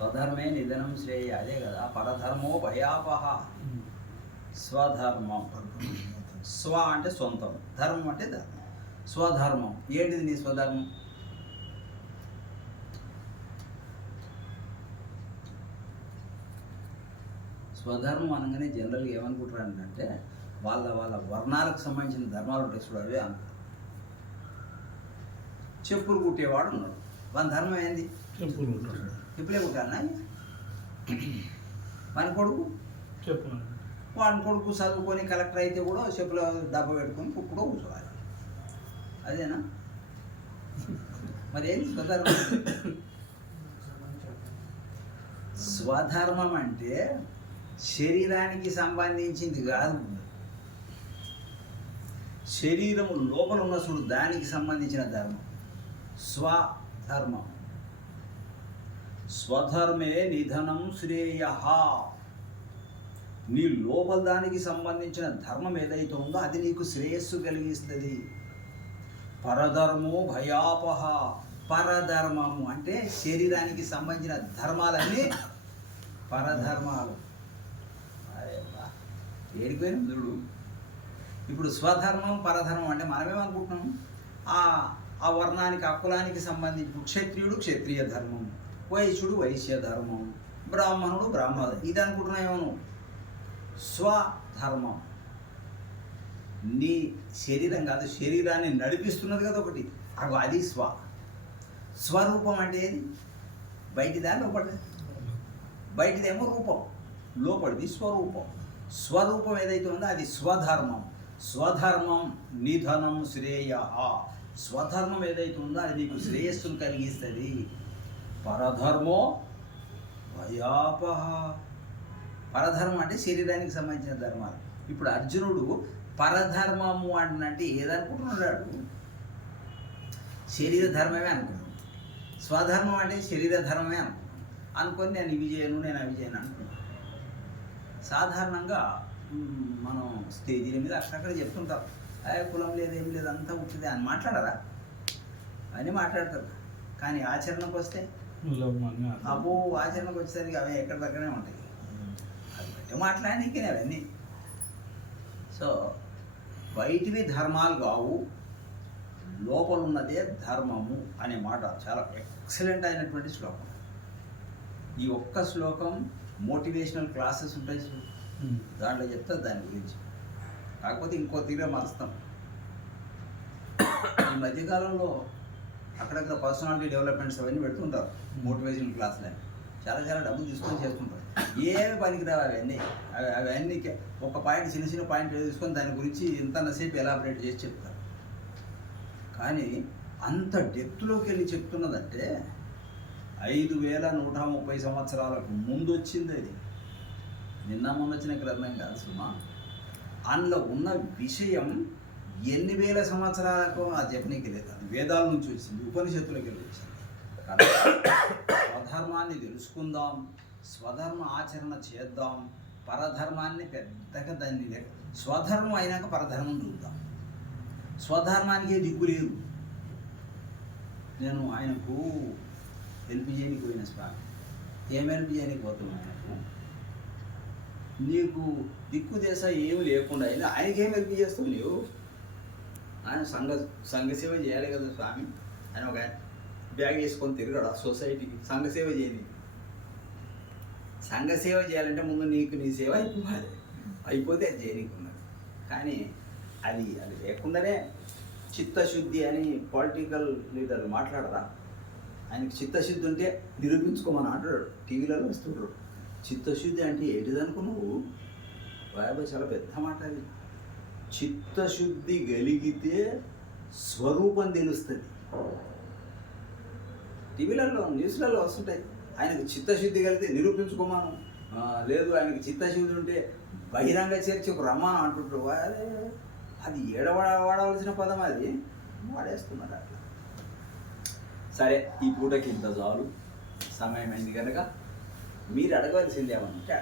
స్వధర్మే నిధనం శ్రేయ, అదే కదా. పరధర్మో భయాపహ. స్వధర్మం, స్వ అంటే సొంతం, ధర్మం అంటే ధర్మం. స్వధర్మం ఏంటిది? నీ స్వధర్మం స్వధర్మం అనగానే జనరల్గా ఏమనుకుంటారు అంటే వాళ్ళ వాళ్ళ వర్ణాలకు సంబంధించిన ధర్మాలు ఉంటాయి చూడు, అవే అనుకుంటారు. చెప్పులు కుట్టేవాడు ఉన్నాడు, వాళ్ళ ధర్మం ఏంది? చెప్పులే కుట్టాలన్నా. మన కొడుకు వాడి కొడుకు చదువుకొని కలెక్టర్ అయితే కూడా చెప్పుల డబ్బా పెట్టుకొని కుక్కడో కూర్చోవాలి, అదేనా? మరి ఏంది స్వధర్మం? స్వధర్మం అంటే శరీరానికి సంబంధించింది కాదు, శరీరము లోపల ఉన్న చూడు దానికి సంబంధించిన ధర్మం స్వధర్మం. స్వధర్మే నిధనం శ్రేయ. నీ లోపల దానికి సంబంధించిన ధర్మం ఏదైతే ఉందో అది నీకు శ్రేయస్సు కలిగిస్తుంది. పరధర్మో భయాపహ. పరధర్మము అంటే శరీరానికి సంబంధించిన ధర్మాలన్నీ పరధర్మాలు. ఏడిపోయిన చూడు. ఇప్పుడు స్వధర్మం పరధర్మం అంటే మనమేమనుకుంటున్నాం, ఆ వర్ణానికి ఆ కులానికి సంబంధించి క్షత్రియుడు క్షత్రియ ధర్మం, వైశ్యుడు వైశ్య ధర్మం, బ్రాహ్మణుడు బ్రాహ్మణ, ఇది అనుకుంటున్నాయేమో. స్వధర్మం నీ శరీరం కాదు, శరీరాన్ని నడిపిస్తున్నది కదా ఒకటి, అది స్వరూపం అంటే ఏది? బయటిదా లోపలిది? బయటిదేమో రూపం, లోపలిది స్వరూపం. స్వరూపం ఏదైతే ఉందో అది స్వధర్మం. స్వధర్మం నిధనం శ్రేయ. స్వధర్మం ఏదైతే ఉందో అది నీకు శ్రేయస్సును కలిగిస్తుంది. పరధర్మో భయాపహ. పరధర్మం అంటే శరీరానికి సంబంధించిన ధర్మాలు. ఇప్పుడు అర్జునుడు పరధర్మము అంటే ఏదనుకుంటున్నాడు? శరీర ధర్మమే అనుకున్నాడు. స్వధర్మం అంటే శరీర ధర్మమే అనుకొని నేను ఇవి చేయను నేను అవి చేయను అనుకున్నాను. సాధారణంగా మనం స్టేజీల మీద అక్కడక్కడ చెప్తుంటారు, కులం లేదు ఏం లేదు అంతా ఉంటుంది అని మాట్లాడరా అని మాట్లాడతారు. కానీ ఆచరణకు వస్తే అబ్బో ఆచరణకు వచ్చేసరికి అవి ఎక్కడ దగ్గరనే ఉంటాయి. అది బట్టి మాట్లాడడానికి అవన్నీ. సో బయటివి ధర్మాలు కావు, లోపల ఉన్నదే ధర్మము అనే మాట చాలా ఎక్సలెంట్ అయినటువంటి శ్లోకం. ఈ ఒక్క శ్లోకం మోటివేషనల్ క్లాసెస్ ఉంటాయి, దాంట్లో చెప్తారు దాని గురించి. కాకపోతే ఇంకో తీరే మారుస్తాం. ఈ మధ్యకాలంలో అక్కడక్కడ పర్సనాలిటీ డెవలప్మెంట్స్ అవన్నీ పెడుతుంటారు, మోటివేషనల్ క్లాసులని. చాలా చాలా డబ్బులు తీసుకొని చేస్తుంటారు. ఏమి పనికిరావు అవన్నీ. అవన్నీ ఒక పాయింట్ చిన్న చిన్న పాయింట్ తీసుకొని దాని గురించి ఇంతసేపు ఎలాబరేట్ చేసి చెప్తారు. కానీ అంత డెప్త్లోకి వెళ్ళి చెప్తున్నదంటే 5130 సంవత్సరాలకు ముందు వచ్చింది అది. నిన్న మొన్న వచ్చిన గ్రంథం కాదు సుమా. అందులో ఉన్న విషయం ఎన్ని వేల సంవత్సరాలకు అది చెప్పనీకి లేదు. అది వేదాల నుంచి వచ్చింది, ఉపనిషత్తులకి వెళ్ళి వచ్చింది. స్వధర్మాన్ని తెలుసుకుందాం, స్వధర్మ ఆచరణ చేద్దాం. పరధర్మాన్ని పెద్దగా దాన్ని స్వధర్మం అయినాక పరధర్మం చూద్దాం. స్వధర్మానికి దిక్కు లేదు. నేను ఆయనకు హెల్ప్ చేయడానికి పోయిన స్వామి, ఏం హెల్ప్ చేయడానికి పోతున్నాను ఆయనకు? నీకు దిక్కు దేశ ఏమి లేకుండా అయినా ఆయనకేం హెల్ప్ చేస్తావు నీవు? ఆయన సంఘసేవ చేయాలి కదా స్వామి. ఆయన ఒక బ్యాగ్ వేసుకొని తిరగడా సొసైటీకి? సంఘసేవ చేయని. సంఘసేవ చేయాలంటే ముందు నీకు నీ సేవ అయిపోవాలి, అయిపోతే అది చేయనీకు ఉన్నది. కానీ అది లేకుండానే చిత్తశుద్ధి అని పొలిటికల్ లీడర్లు మాట్లాడరా? ఆయనకి చిత్తశుద్ధి ఉంటే నిరూపించుకోమని అంటాడు, టీవీలలో వస్తుంటాడు. చిత్తశుద్ధి అంటే ఏంటిదనుకున్నావు? బాబాయ్ చాలా పెద్ద మాట అది. చిత్తశుద్ధి కలిగితే స్వరూపం తెలుస్తుంది. టీవీలలో న్యూస్లలో వస్తుంటాయి. ఆయనకు చిత్తశుద్ధి కలిగితే నిరూపించుకోమాను, లేదు ఆయనకి చిత్తశుద్ధి ఉంటే బహిరంగ చర్చకు రమ్మాను అంటుంటారు. అది వాడవలసిన పదం, అది వాడేస్తున్నారు అట్లా. సరే, ఈ పూటకి ఇంత చాలు, సమయం అయింది కనుక మీరు అడగవలసింది ఏమన్నా